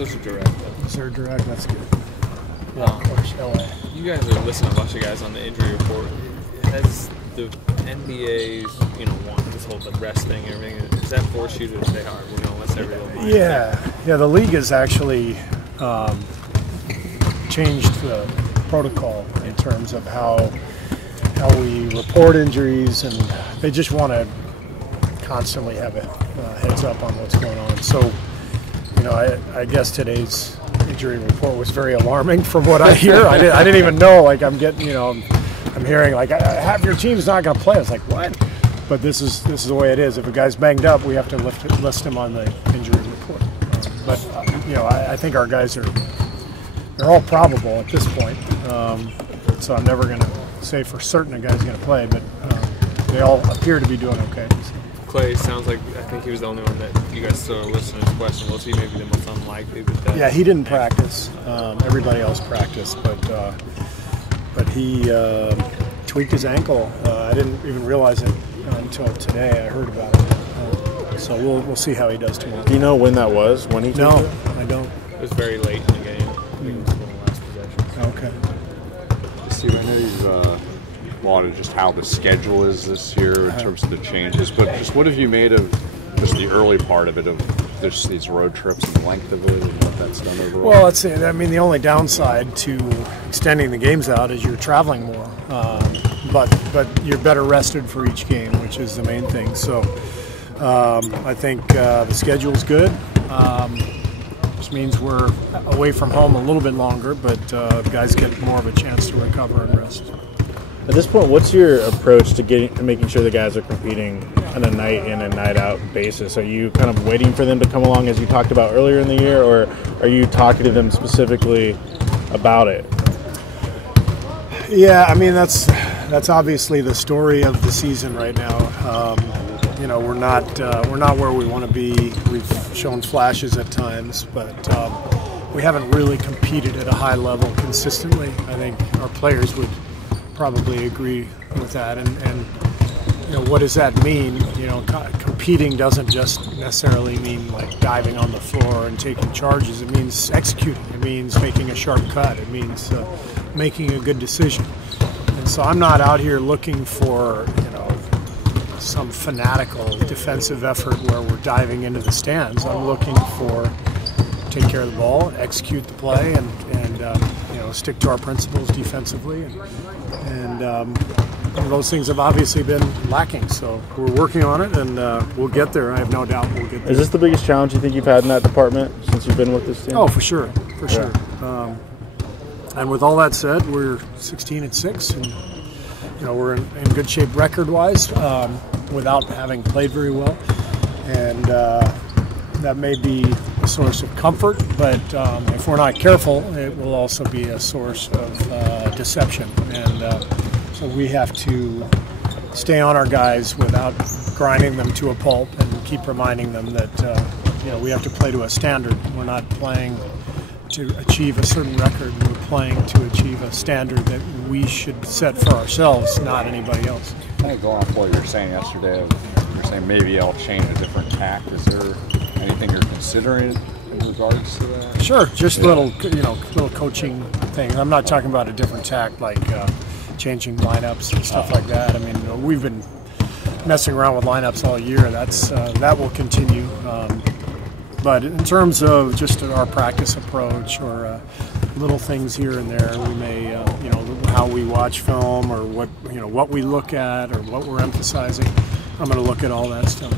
Those are direct, though. Those are direct, that's good. Yeah, of course, LA. You guys are listening to a bunch of guys on the injury report. Has the NBA's, wanting this whole rest thing and everything, does that force you to stay hard, unless every little mind? Yeah, the league has actually changed the protocol in terms of how we report injuries, and they just want to constantly have a heads up on what's going on. So, I guess today's injury report was very alarming from what I hear. I didn't even know. I'm getting, I'm hearing half your team's not going to play. I was like, what? But this is the way it is. If a guy's banged up, we have to list him on the injury report. But I think our guys they're all probable at this point. So I'm never going to say for certain a guy's going to play, but they all appear to be doing okay. Klay sounds like, I think he was the only one that you guys still are listening to his question. Was he maybe the most unlikely? Yeah, he didn't practice. Everybody else practiced, but he tweaked his ankle. I didn't even realize it until today. I heard about it. So we'll see how he does tomorrow. Do you know when that was? When he? No, I don't. It was very late in the game. I think it was one of the last possessions. Okay. Steve, I know you've lauded just how the schedule is this year in terms of the changes, but just what have you made of just the early part of it, of these road trips and the length of it, and what that's done overall? Well, let's see. I mean, the only downside to extending the games out is you're traveling more, but you're better rested for each game, which is the main thing. So I think the schedule's good. Which means we're away from home a little bit longer, but guys get more of a chance to recover and rest. At this point, what's your approach to making sure the guys are competing on a night in and night out basis? Are you kind of waiting for them to come along as you talked about earlier in the year, or are you talking to them specifically about it? Yeah, I mean that's obviously the story of the season right now. We're not where we want to be. We've shown flashes at times, but we haven't really competed at a high level consistently. I think our players would probably agree with that. And what does that mean? Competing doesn't just necessarily mean like diving on the floor and taking charges. It means executing. It means making a sharp cut. It means making a good decision. And so I'm not out here looking for some fanatical defensive effort where we're diving into the stands. I'm looking for take care of the ball, execute the play, and stick to our principles defensively. And those things have obviously been lacking. So we're working on it, and we'll get there. I have no doubt we'll get there. Is this the biggest challenge you think you've had in that department since you've been with this team? Oh, for sure, sure. And with all that said, we're 16-6, and we're in good shape record-wise without having played very well, and that may be a source of comfort, but if we're not careful, it will also be a source of deception. And so we have to stay on our guys without grinding them to a pulp, and keep reminding them that we have to play to a standard. We're not playing to achieve a certain record. We're playing to achieve a standard that we should set for ourselves, not anybody else. I think going off what you were saying yesterday, you're saying maybe I'll change a different tack. Is there anything you're considering in regards to that? Sure, just little coaching things. I'm not talking about a different tack like changing lineups and stuff like that. I mean, we've been messing around with lineups all year. That will continue. But in terms of just our practice approach or little things here and there, we may, how we watch film or what we look at or what we're emphasizing. I'm going to look at all that stuff.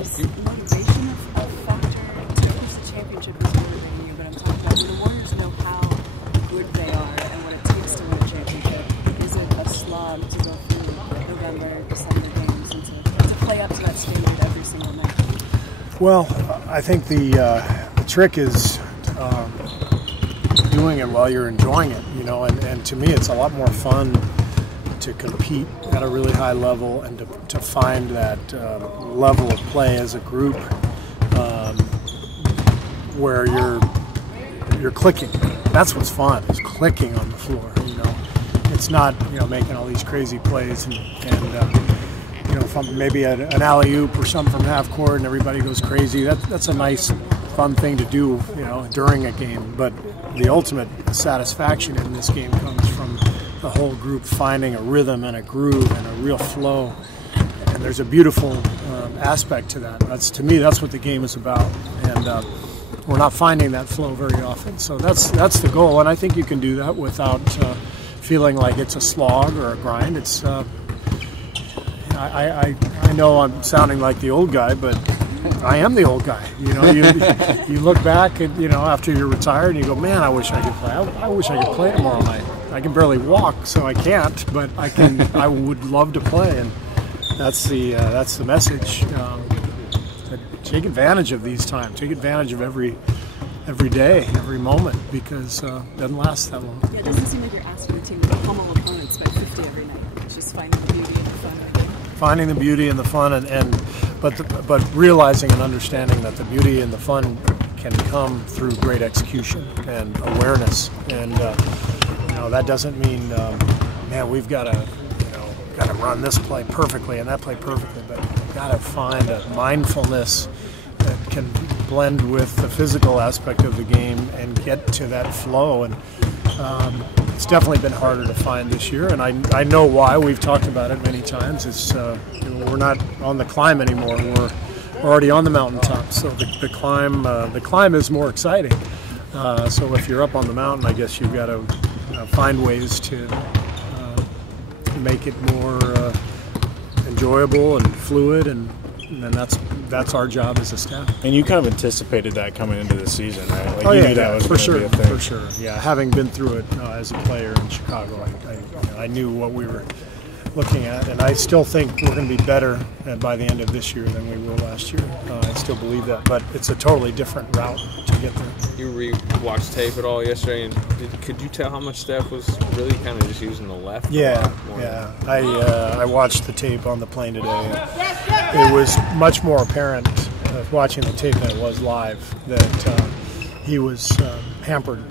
Is motivation a factor? Like, to push the championship is motivating you, but I'm talking about when the Warriors know how good they are and what it takes to win a championship. Is it a slog to go through November, December games and to play up to that standard every single night? Well, I think the trick is doing it while you're enjoying it, and to me it's a lot more fun to compete at a really high level and to find that level of play as a group where you're clicking. That's what's fun, is clicking on the floor. It's not making all these crazy plays and from maybe an alley-oop or something from half court and everybody goes crazy. That's a nice fun thing to do, during a game. But the ultimate satisfaction in this game comes from the whole group finding a rhythm and a groove and a real flow. And there's a beautiful aspect to that. To me, that's what the game is about. And we're not finding that flow very often. So that's the goal. And I think you can do that without feeling like it's a slog or a grind. It's I know I'm sounding like the old guy, but I am the old guy. You look back at, after you're retired and you go, man, I wish I could play. I wish I could play tomorrow night. I can barely walk, so I can't, but I can. I would love to play, and that's the message. Take advantage of these times. Take advantage of every day, every moment, because it doesn't last that long. Yeah, it doesn't seem like you're asking the team to pummel opponents by 50 every night. It's just finding the beauty and the fun. Finding the beauty and the fun, but realizing and understanding that the beauty and the fun can come through great execution and awareness. And that doesn't mean, man, we've got to run this play perfectly and that play perfectly. But you've got to find a mindfulness that can blend with the physical aspect of the game and get to that flow. And it's definitely been harder to find this year, and I know why. We've talked about it many times. It's we're not on the climb anymore. We're already on the mountaintop. So the climb is more exciting. So if you're up on the mountain, I guess you've got to find ways to make it more enjoyable and fluid, and that's our job as a staff. And you kind of anticipated that coming into the season, right? Like you knew that was for gonna sure, be a thing. for sure. Yeah, having been through it as a player in Chicago, I knew what we were looking at, and I still think we're going to be better by the end of this year than we were last year. I still believe that, but it's a totally different route to get there. You re-watched tape at all yesterday, and could you tell how much Steph was really kind of just using the left? Yeah. I watched the tape on the plane today. It was much more apparent watching the tape than it was live that he was hampered,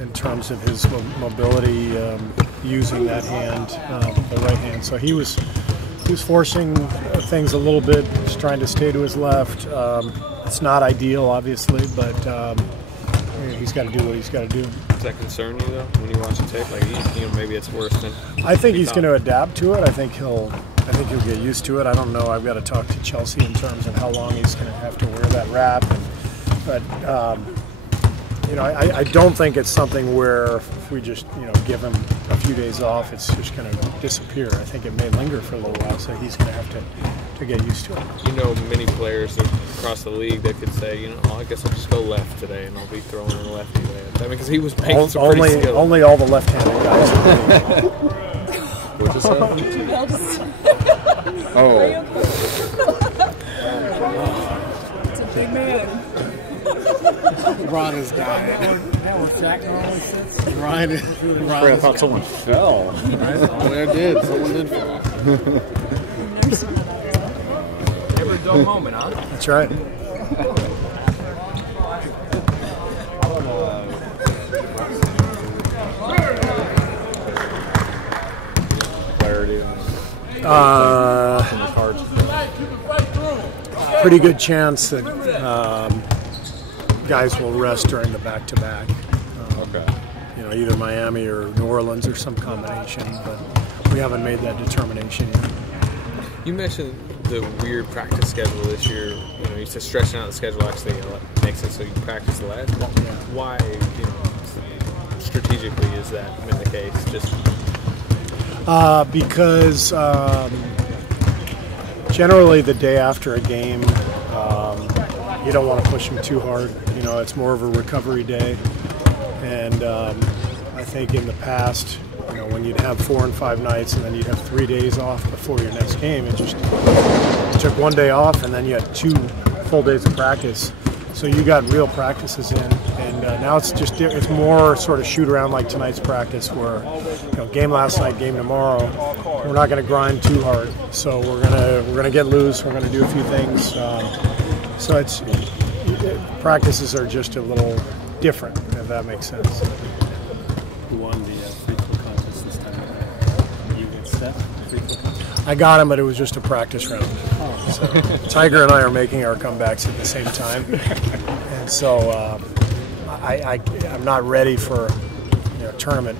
in terms of his mobility, using that hand, the right hand. So he was forcing things a little bit, just trying to stay to his left. It's not ideal, obviously, but he's got to do what he's got to do. Does that concern you, though, when you watch the tape? Like, maybe it's worse than... I think he's going to adapt to it. I think he'll get used to it. I don't know. I've got to talk to Chelsea in terms of how long he's going to have to wear that wrap. But I don't think it's something where if we just, give him a few days off, it's just going to disappear. I think it may linger for a little while, so he's going to have to get used to it. Many players across the league that could say, I guess I'll just go left today and I'll be throwing in lefty today. Because he was making some pretty skilled. Only all the left-handed guys. What'd you say? Oh. It's a big man. Ron is dying. Ryan I thought someone fell. There did. Someone did fall. Never a dull moment, huh? That's right. Clarity. Pretty good chance that guys will rest during the back-to-back. Okay. Either Miami or New Orleans or some combination, but we haven't made that determination yet. You mentioned the weird practice schedule this year. You said stretching out the schedule actually makes it so you practice less. Why, strategically, is that been the case? Just because generally the day after a game, you don't want to push them too hard. It's more of a recovery day. And I think in the past, when you'd have 4 and 5 nights and then you'd have 3 days off before your next game, it took 1 day off and then you had 2 full days of practice. So you got real practices in, and now it's more sort of shoot around like tonight's practice, where game last night, game tomorrow. We're not going to grind too hard, so we're gonna get loose. We're going to do a few things. So practices are just a little different, if that makes sense. Who won the free throw contest this time? You and Steph? I got him, but it was just a practice round. So Tiger and I are making our comebacks at the same time, and so I'm not ready for tournament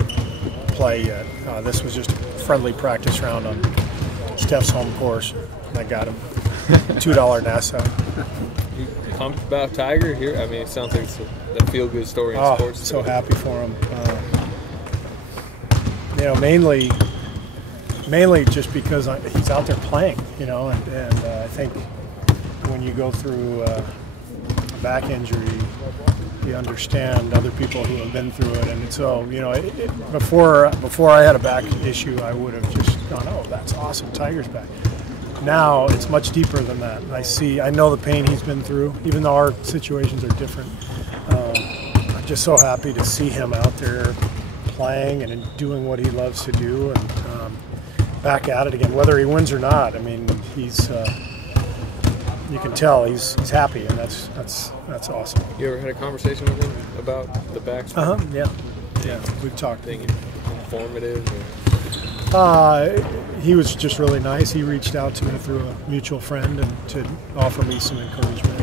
play yet. This was just a friendly practice round on Steph's home course, and I got him $2 Nassau. You pumped about Tiger here? I mean, it sounds like it's a feel-good story in sports. So happy for him. Mainly just because he's out there playing, and I think when you go through a back injury, you understand other people who have been through it, and so before I had a back issue, I would have just gone, "Oh, that's awesome, Tiger's back." Now it's much deeper than that. I know the pain he's been through, even though our situations are different. I'm just so happy to see him out there playing and doing what he loves to do, and back at it again, whether he wins or not. I mean, he's you can tell he's happy, and that's awesome. You ever had a conversation with him about the back? Yeah, we've talked. Thinking informative. He was just really nice. He reached out to me through a mutual friend and to offer me some encouragement.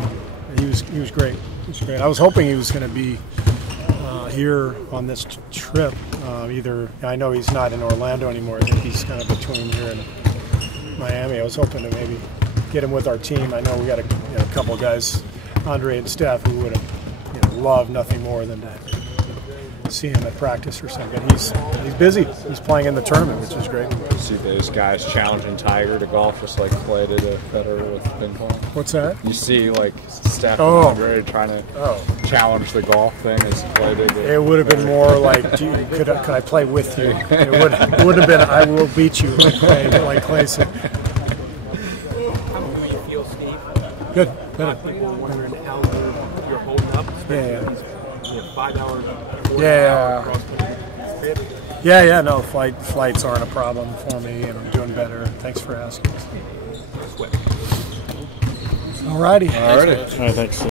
He was great. He was great. I was hoping he was going to be here on this trip. I know he's not in Orlando anymore. I think he's kind of between here and Miami. I was hoping to maybe get him with our team. I know we got a couple guys, Andre and Steph, who would have loved nothing more than to see him at practice or something. But he's busy. He's playing in the tournament, which is great. See those guys challenging Tiger to golf just like Klay did to Federer with ping pong. What's that? You see like Steph and Andre trying to challenge the golf thing as Klay did. It would have been more like, could I play with you? It would have been, I will beat you, like Klay said. How do you feel, Steve? Good. People wondering how you're holding up. Yeah. 5 hours. Yeah. No, flights aren't a problem for me, and I'm doing better. Thanks for asking. All Alrighty. right, thanks.